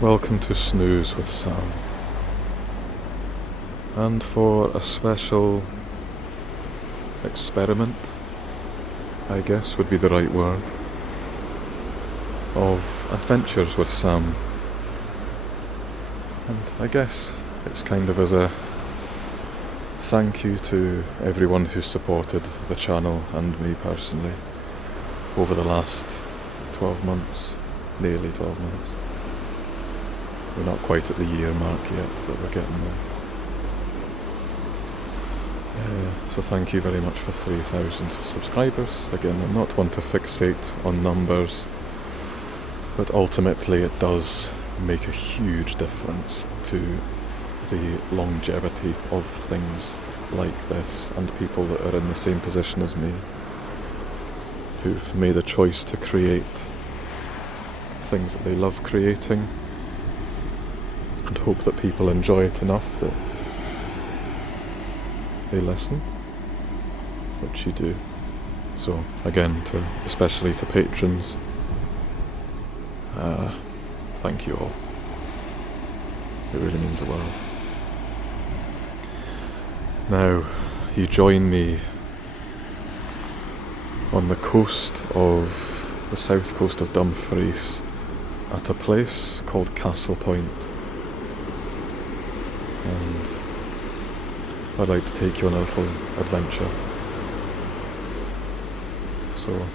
Welcome to Snooze with Sam. And for a special experiment, I guess would be the right word, of Adventures with Sam. And I guess it's kind of as a thank you to everyone who supported the channel and me personally over the last 12 months, nearly 12 months. We're not quite at the year mark yet, but we're getting there. So thank you very much for 3,000 subscribers. Again, I'm not one to fixate on numbers, but ultimately it does make a huge difference to the longevity of things like this and people that are in the same position as me, who've made a choice to create things that they love creating and hope that people enjoy it enough that they listen, which you do. So again, especially to patrons, thank you all. It really means the world. Now, you join me on the south coast of Dumfries at a place called Castle Point. And I'd like to take you on a little adventure. So,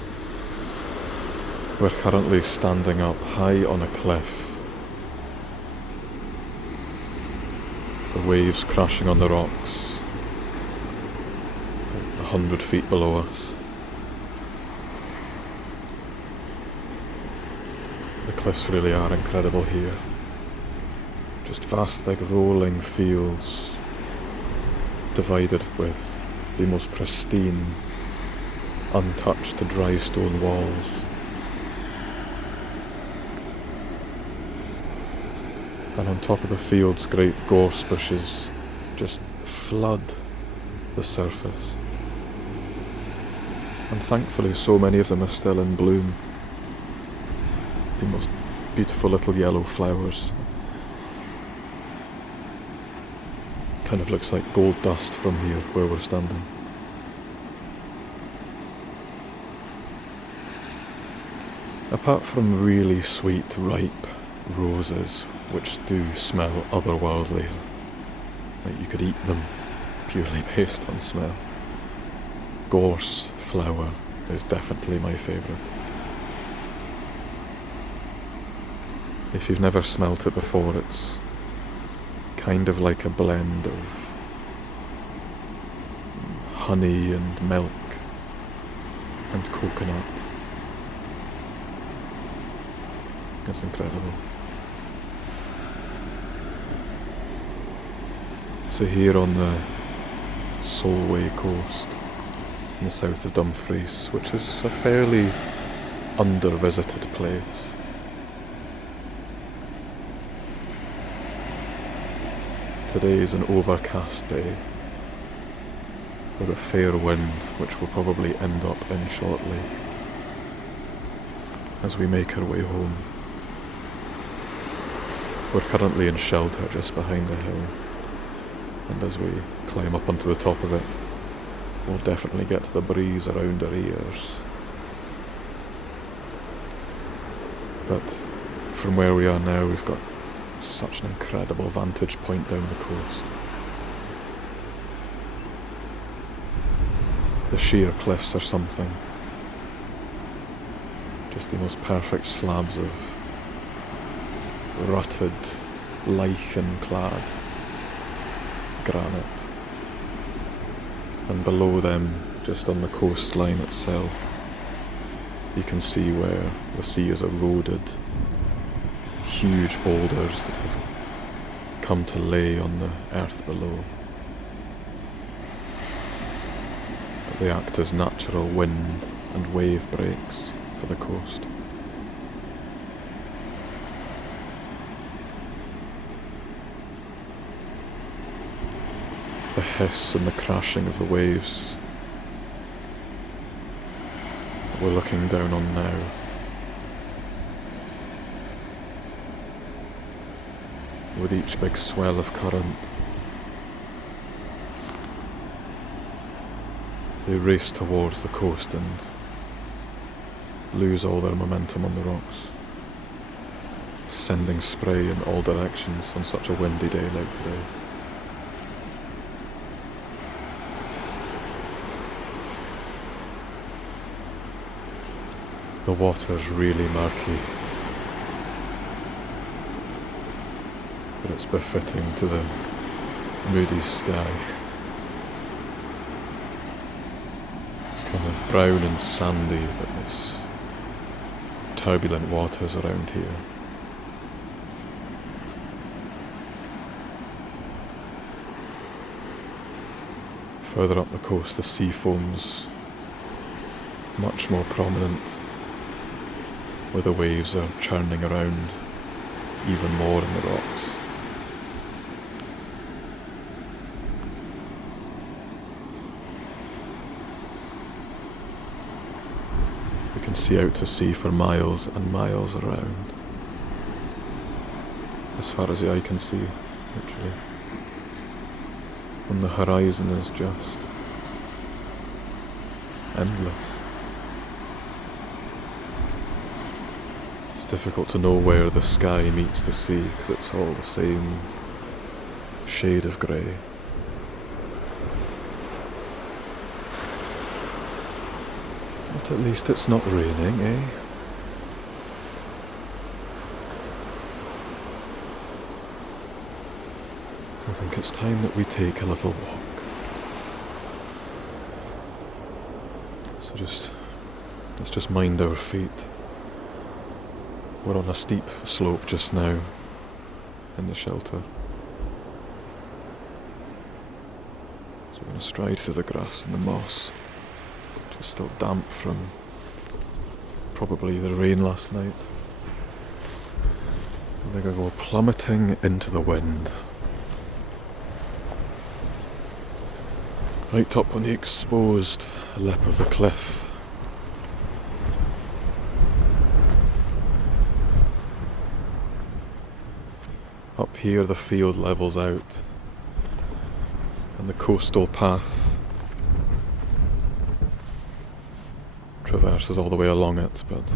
we're currently standing up high on a cliff. The waves crashing on the rocks, 100 feet below us. The cliffs really are incredible here. Just vast big rolling fields divided with the most pristine, untouched dry stone walls. And on top of the fields, great gorse bushes just flood the surface. And thankfully so many of them are still in bloom. The most beautiful little yellow flowers. Kind of looks like gold dust from here where we're standing. Apart from really sweet, ripe roses, which do smell otherworldly, like you could eat them purely based on smell, gorse flower is definitely my favourite. If you've never smelt it before, it's kind of like a blend of honey and milk and coconut. It's incredible. So here on the Solway coast, in the south of Dumfries, which is a fairly under-visited place, today is an overcast day with a fair wind, which we'll probably end up in shortly as we make our way home. We're currently in shelter just behind the hill, and as we climb up onto the top of it, we'll definitely get the breeze around our ears. But from where we are now, we've got such an incredible vantage point down the coast. The sheer cliffs are something. Just the most perfect slabs of rutted, lichen-clad granite. And below them, just on the coastline itself, you can see where the sea is eroded. Huge boulders that have come to lay on the earth below. They act as natural wind and wave breaks for the coast. The hiss and the crashing of the waves that we're looking down on now with each big swell of current. They race towards the coast and lose all their momentum on the rocks, sending spray in all directions on such a windy day like today. The water's really murky, but it's befitting to the moody sky. It's kind of brown and sandy, but it's turbulent waters around here. Further up the coast, the sea foam's much more prominent, where the waves are churning around even more in the rocks. You can see out to sea for miles and miles around, as far as the eye can see, literally. And the horizon is just endless. It's difficult to know where the sky meets the sea because it's all the same shade of grey. But at least it's not raining, eh? I think it's time that we take a little walk. So let's just mind our feet. We're on a steep slope just now in the shelter. So we're going to stride through the grass and the moss, which is still damp from probably the rain last night. And we're going to go plummeting into the wind. Right up on the exposed lip of the cliff. Up here the field levels out and the coastal path traverses all the way along it, but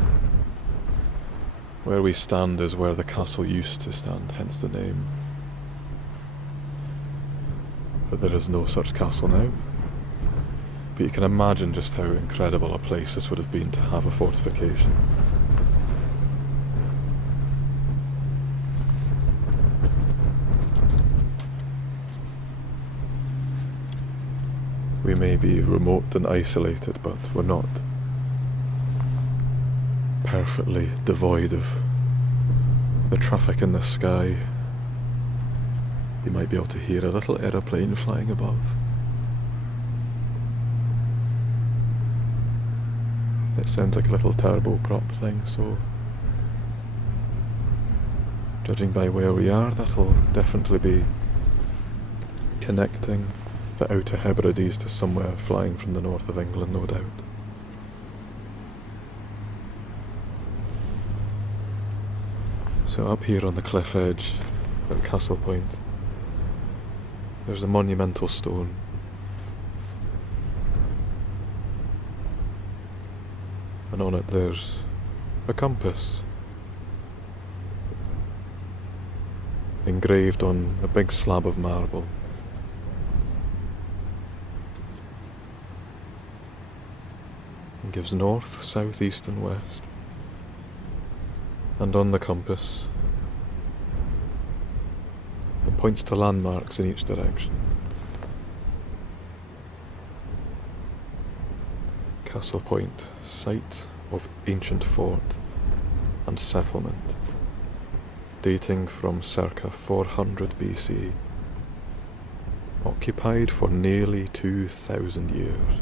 where we stand is where the castle used to stand, hence the name. But there is no such castle now. But you can imagine just how incredible a place this would have been to have a fortification. We may be remote and isolated, but we're not perfectly devoid of the traffic in the sky. You might be able to hear a little aeroplane flying above. It sounds like a little turboprop thing, so judging by where we are, that'll definitely be connecting the Outer Hebrides to somewhere flying from the north of England, no doubt. So up here on the cliff edge at Castle Point, there's a monumental stone. And on it there's a compass engraved on a big slab of marble. It gives north, south, east and west. And on the compass it points to landmarks in each direction. Castle Point, site of ancient fort and settlement, dating from circa 400 BC, occupied for nearly 2,000 years.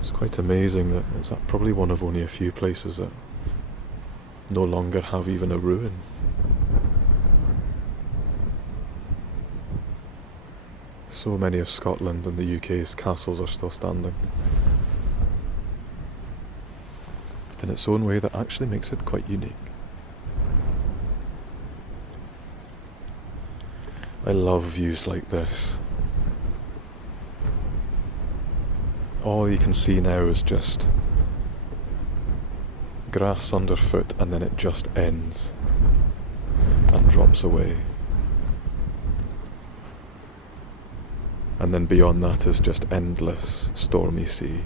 It's quite amazing that it's probably one of only a few places that no longer have even a ruin. So many of Scotland and the UK's castles are still standing. in its own way that actually makes it quite unique. I love views like this. All you can see now is just grass underfoot, and then it just ends and drops away. And then beyond that is just endless stormy sea.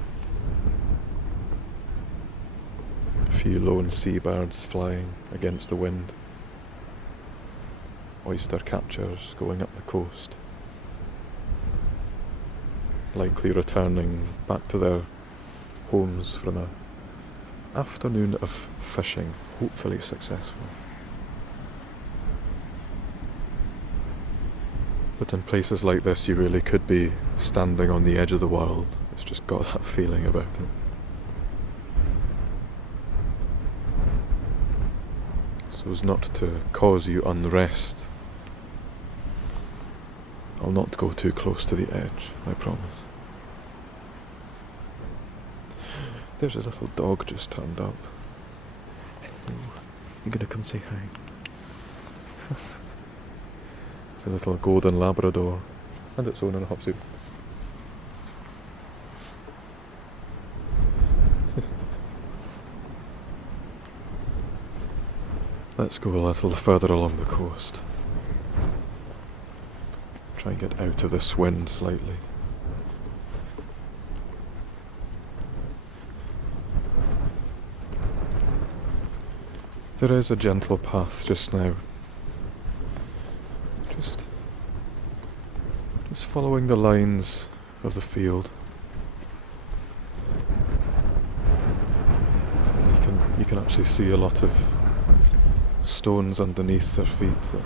A few lone seabirds flying against the wind. Oyster catchers going up the coast, likely returning back to their homes from an afternoon of fishing, hopefully successful. But in places like this you really could be standing on the edge of the world. It's just got that feeling about it. So as not to cause you unrest, I'll not go too close to the edge, I promise. There's a little dog just turned up. Oh, you gonna come say hi? It's a little golden Labrador, and its owner, Hopsy. Let's go a little further along the coast. Try and get out of this wind slightly. There is a gentle path just now. Just following the lines of the field. You can actually see a lot of stones underneath their feet that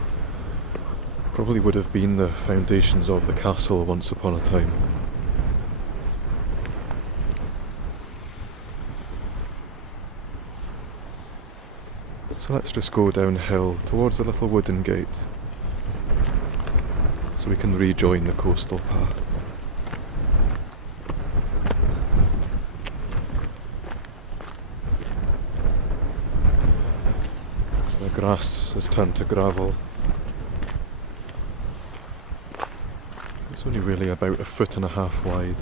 probably would have been the foundations of the castle once upon a time. So let's just go downhill towards the little wooden gate so we can rejoin the coastal path. So the grass has turned to gravel. It's only really about 1.5 feet wide.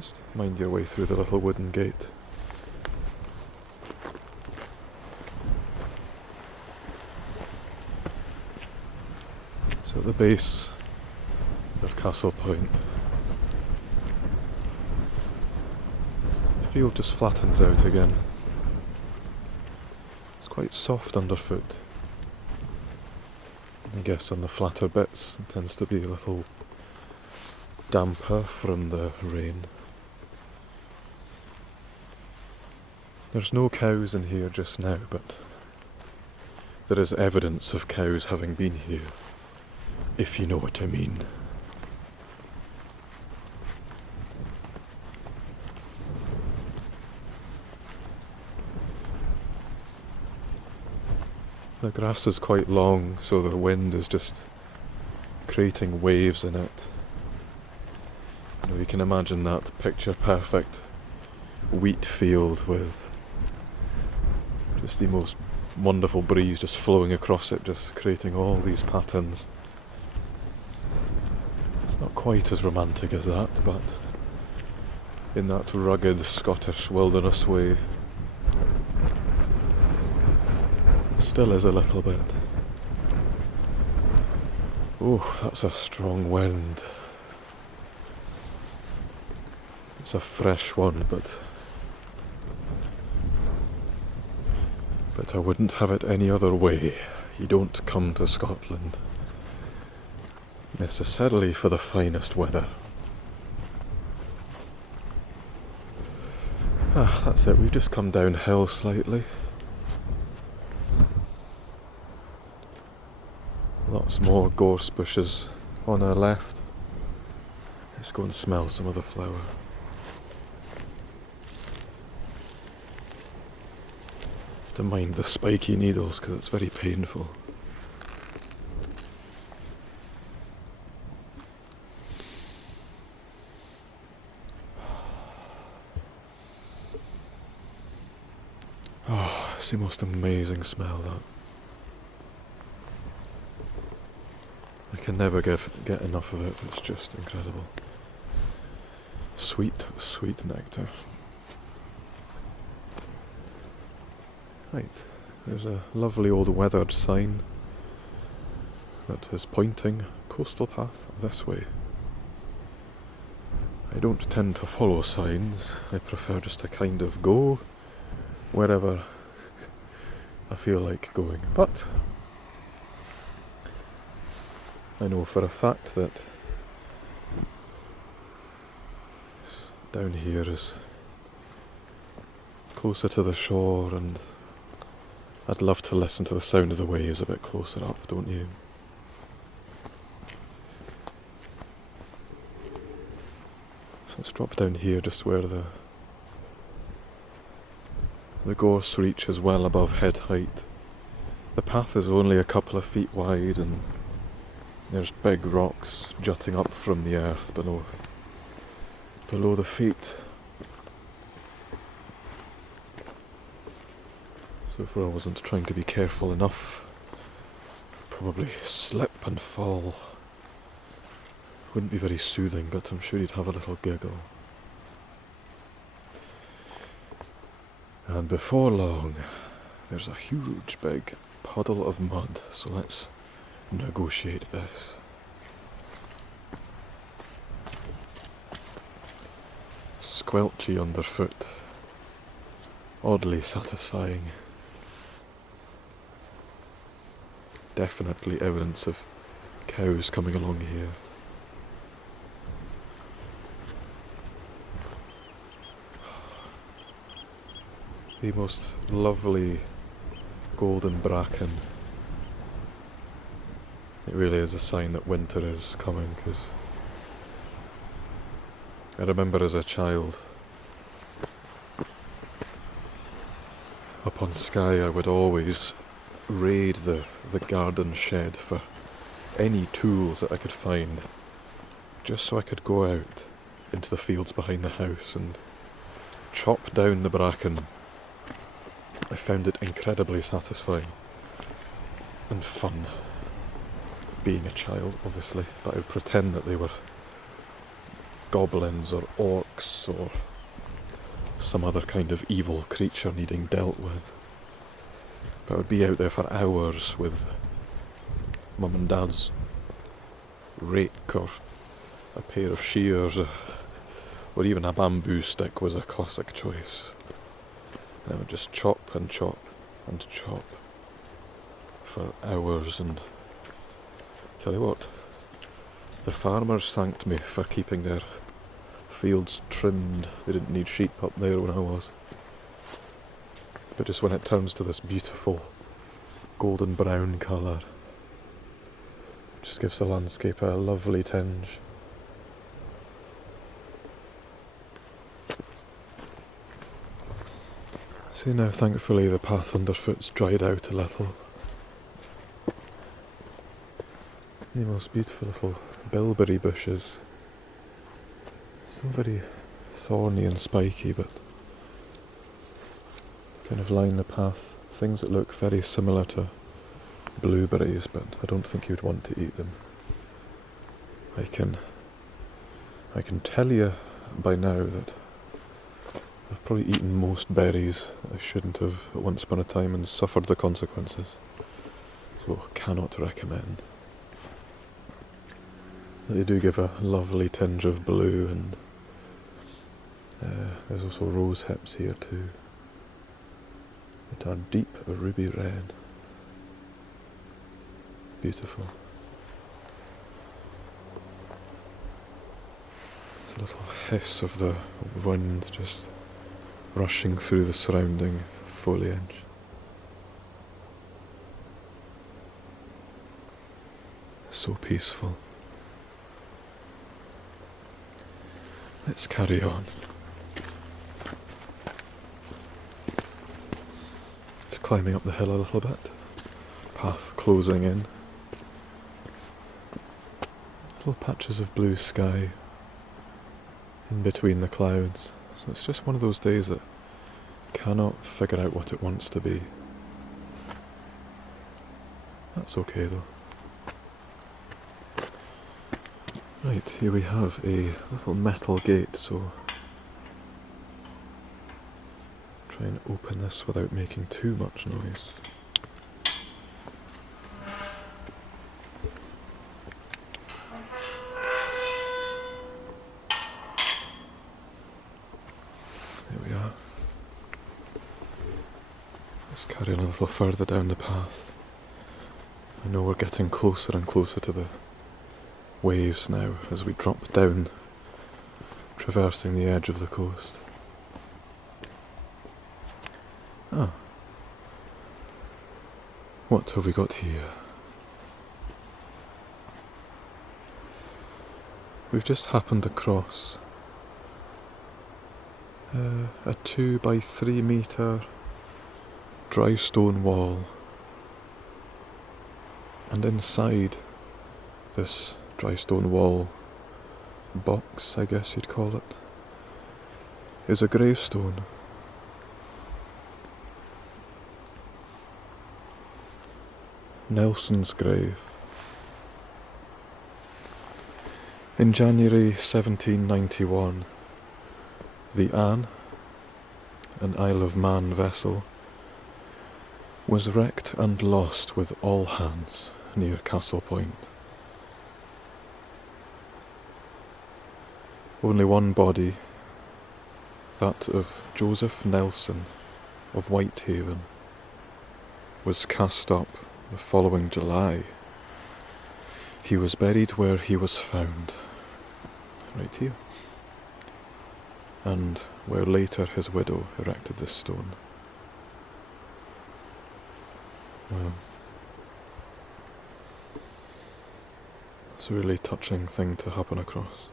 Just mind your way through the little wooden gate. So at the base of Castle Point, the field just flattens out again. Quite soft underfoot. I guess on the flatter bits it tends to be a little damper from the rain. There's no cows in here just now, but there is evidence of cows having been here, if you know what I mean. The grass is quite long, so the wind is just creating waves in it. You know, you can imagine that picture perfect wheat field with just the most wonderful breeze just flowing across it, just creating all these patterns. It's not quite as romantic as that, but in that rugged Scottish wilderness way, still is a little bit. Oh, that's a strong wind. It's a fresh one, but I wouldn't have it any other way. You don't come to Scotland necessarily for the finest weather. Ah, that's it, we've just come downhill slightly. Lots more gorse bushes on our left. Let's go and smell some of the flower. To mind the spiky needles because it's very painful. Oh, it's the most amazing smell, that. I can never get enough of it. It's just incredible. Sweet, sweet nectar. Right, there's a lovely old weathered sign that is pointing coastal path this way. I don't tend to follow signs. I prefer just to kind of go wherever I feel like going. But I know for a fact that down here is closer to the shore, and I'd love to listen to the sound of the waves a bit closer up, don't you? So let's drop down here just where the gorse reaches well above head height. The path is only a couple of feet wide, and there's big rocks jutting up from the earth below the feet. So if I wasn't trying to be careful enough, I'd probably slip and fall. Wouldn't be very soothing, but I'm sure you'd have a little giggle. And before long, there's a huge big puddle of mud, so let's negotiate this. Squelchy underfoot, oddly satisfying. Definitely evidence of cows coming along here. The most lovely golden bracken. It really is a sign that winter is coming, because I remember as a child, up on Skye I would always raid the garden shed for any tools that I could find, just so I could go out into the fields behind the house and chop down the bracken. I found it incredibly satisfying and fun, being a child obviously, but I would pretend that they were goblins or orcs or some other kind of evil creature needing dealt with. But I would be out there for hours with Mum and Dad's rake or a pair of shears, or even a bamboo stick was a classic choice. And I would just chop and chop and chop for hours, and tell you what, the farmers thanked me for keeping their fields trimmed. They didn't need sheep up there when I was. But just when it turns to this beautiful golden brown colour, it just gives the landscape a lovely tinge. See now, thankfully the path underfoot's dried out a little. The most beautiful little bilberry bushes. Still very thorny and spiky, but kind of line the path. Things that look very similar to blueberries, but I don't think you'd want to eat them. I can tell you by now that I've probably eaten most berries that I shouldn't have at once upon a time and suffered the consequences. So cannot recommend. They do give a lovely tinge of blue, and there's also rose hips here too, that are deep ruby red. Beautiful. There's a little hiss of the wind just rushing through the surrounding foliage. So peaceful. Let's carry on. Just climbing up the hill a little bit. Path closing in. Little patches of blue sky in between the clouds. So it's just one of those days that cannot figure out what it wants to be. That's okay though. Right, here we have a little metal gate, so try and open this without making too much noise. There we are. Let's carry on a little further down the path. I know we're getting closer and closer to the waves now as we drop down, traversing the edge of the coast. Ah. What have we got here? We've just happened across a 2 by 3 metre dry stone wall, and inside this dry stone wall box, I guess you'd call it, is a gravestone. Nelson's grave. In January 1791, the Anne, an Isle of Man vessel, was wrecked and lost with all hands near Castle Point. Only one body, that of Joseph Nelson of Whitehaven, was cast up the following July. He was buried where he was found, right here, and where later his widow erected this stone. Wow. It's a really touching thing to happen across.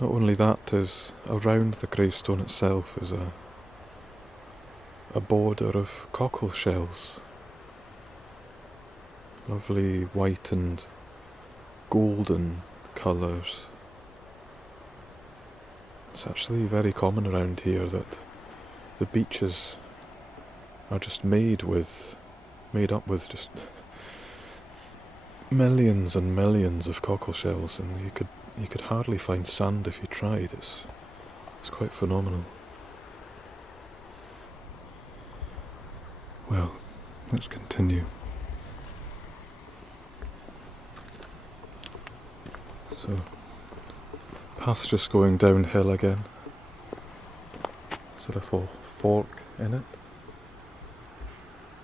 Not only that, is around the gravestone itself is a border of cockle shells. Lovely white and golden colours. It's actually very common around here that the beaches are just made up with just millions and millions of cockle shells, and you could hardly find sand if you tried. It's quite phenomenal. Well, let's continue. So, path's just going downhill again. There's a little fork in it.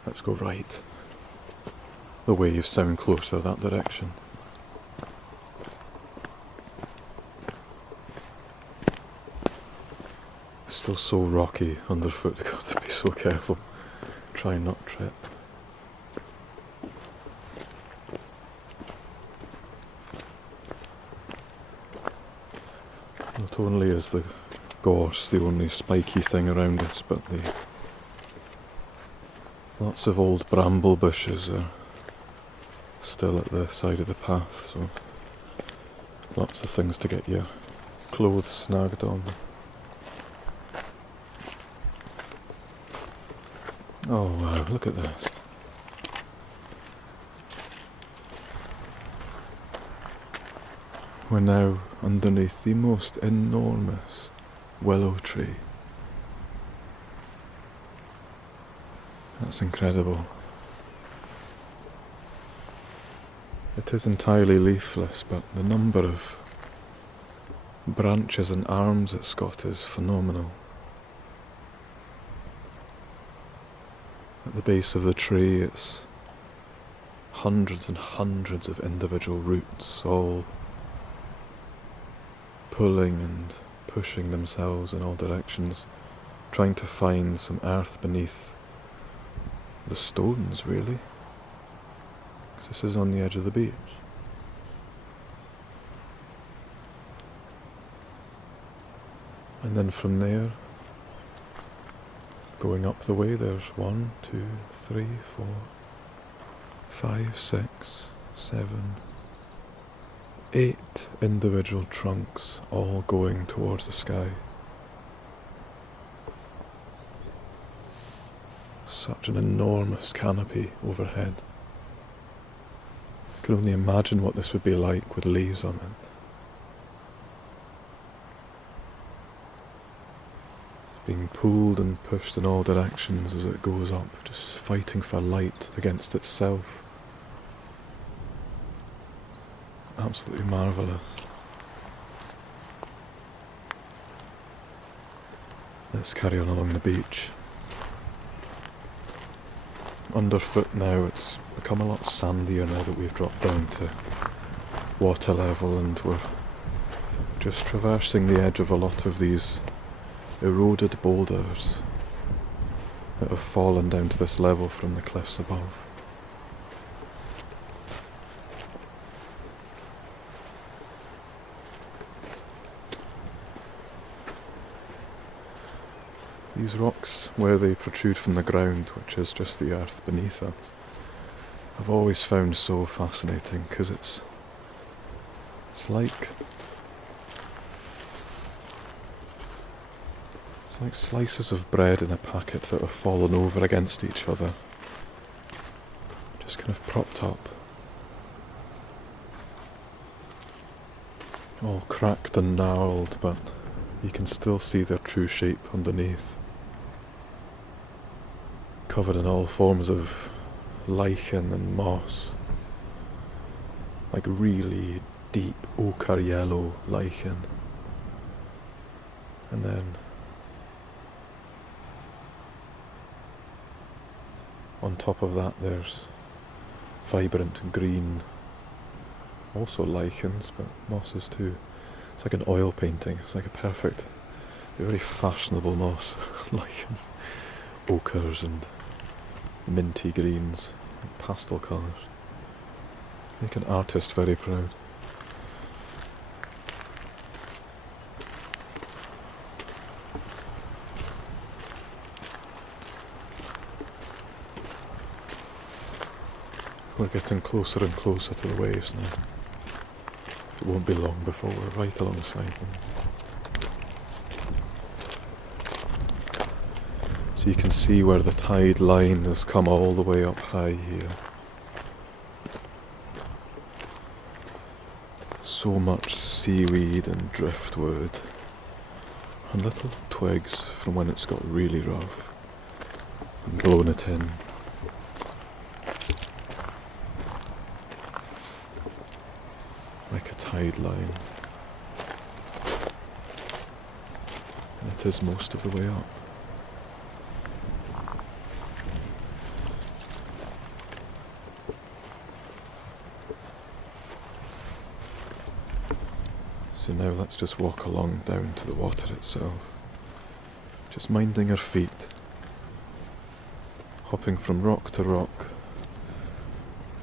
Let's go right. The waves sound closer that direction. It's still so rocky underfoot, you've got to be so careful. Try not trip. Not only is the gorse the only spiky thing around us, but lots of old bramble bushes are still at the side of the path, so lots of things to get your clothes snagged on. Oh wow, look at this. We're now underneath the most enormous willow tree. That's incredible. It is entirely leafless, but the number of branches and arms it's got is phenomenal. At the base of the tree, it's hundreds and hundreds of individual roots, all pulling and pushing themselves in all directions, trying to find some earth beneath the stones, really. Because this is on the edge of the beach. And then from there, going up the way, there's 1, 2, 3, 4, 5, 6, 7, 8 individual trunks all going towards the sky. Such an enormous canopy overhead. I can only imagine what this would be like with leaves on it. It's being pulled and pushed in all directions as it goes up, just fighting for light against itself. Absolutely marvellous. Let's carry on along the beach. Underfoot now, it's become a lot sandier now that we've dropped down to water level, and we're just traversing the edge of a lot of these eroded boulders that have fallen down to this level from the cliffs above. These rocks, where they protrude from the ground, which is just the earth beneath us, I've always found so fascinating, because it's like slices of bread in a packet that have fallen over against each other, just kind of propped up, all cracked and gnarled, but you can still see their true shape underneath. Covered in all forms of lichen and moss, like really deep ochre yellow lichen. And then on top of that there's vibrant green, also lichens, but mosses too. It's like an oil painting. It's like a perfect, very fashionable moss. Lichens, ochres and minty greens, pastel colours. Make an artist very proud. We're getting closer and closer to the waves now. It won't be long before we're right alongside them. So you can see where the tide line has come all the way up high here. So much seaweed and driftwood, and little twigs from when it's got really rough, and blown it in. Like a tide line. And it is most of the way up. So now let's just walk along down to the water itself, just minding our feet, hopping from rock to rock,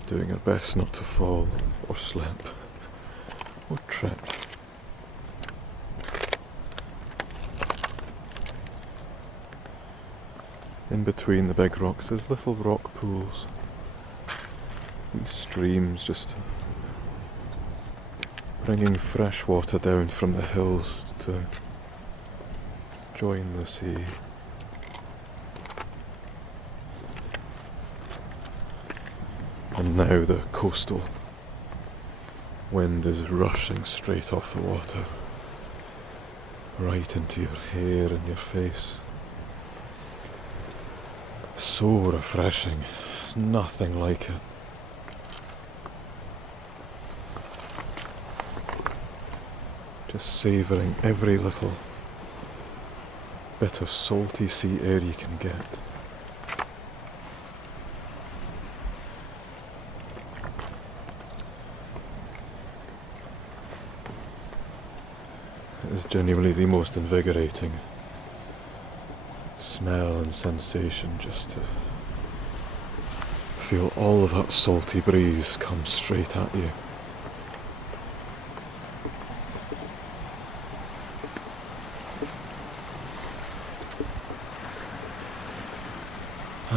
doing our best not to fall or slip or trip. In between the big rocks there's little rock pools, these streams just bringing fresh water down from the hills to join the sea. And now the coastal wind is rushing straight off the water, right into your hair and your face. So refreshing, there's nothing like it. Just savouring every little bit of salty sea air you can get. It is genuinely the most invigorating smell and sensation, just to feel all of that salty breeze come straight at you.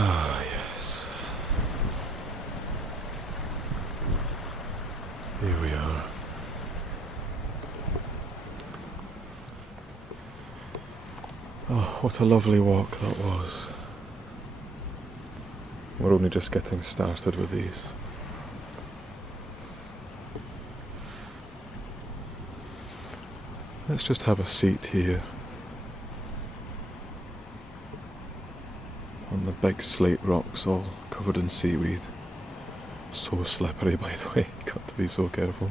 Ah, yes. Here we are. Oh, what a lovely walk that was. We're only just getting started with these. Let's just have a seat here on the big slate rocks all covered in seaweed. So slippery, by the way, got to be so careful.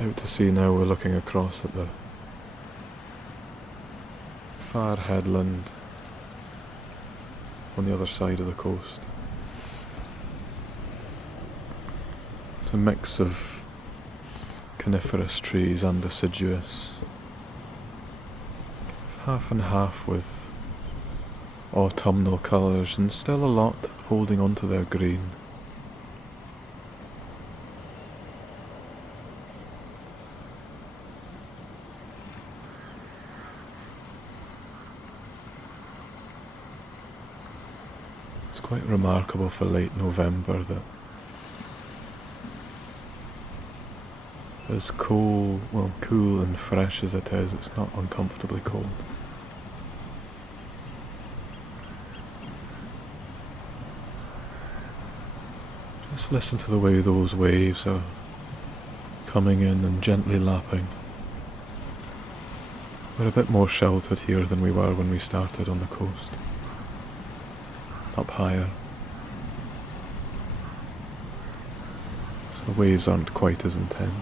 Out to sea now, we're looking across at the far headland on the other side of the coast. It's a mix of coniferous trees and deciduous, half and half with autumnal colours, and still a lot holding on to their green. It's quite remarkable for late November that as cool and fresh as it is, it's not uncomfortably cold. Just listen to the way those waves are coming in and gently lapping. We're a bit more sheltered here than we were when we started on the coast. Up higher. So the waves aren't quite as intense.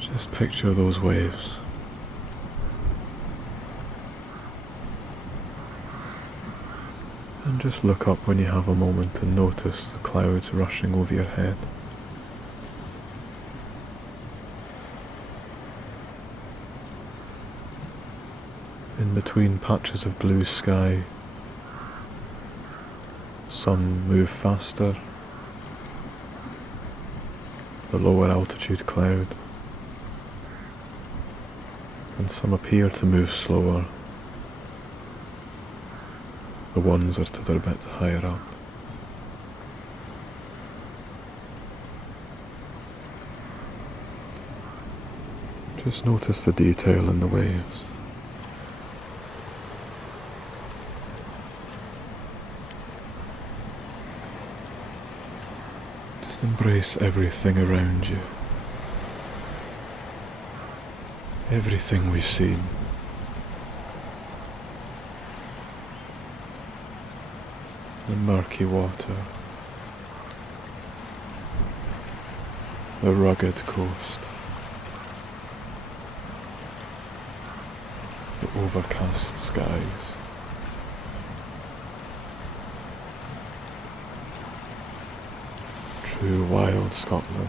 Just picture those waves. And just look up when you have a moment and notice the clouds rushing over your head. In between patches of blue sky, some move faster, the lower altitude cloud, and some appear to move slower, the ones that are a bit higher up. Just notice the detail in the waves. Just embrace everything around you. Everything we've seen. The murky water, the rugged coast, the overcast skies, true wild Scotland.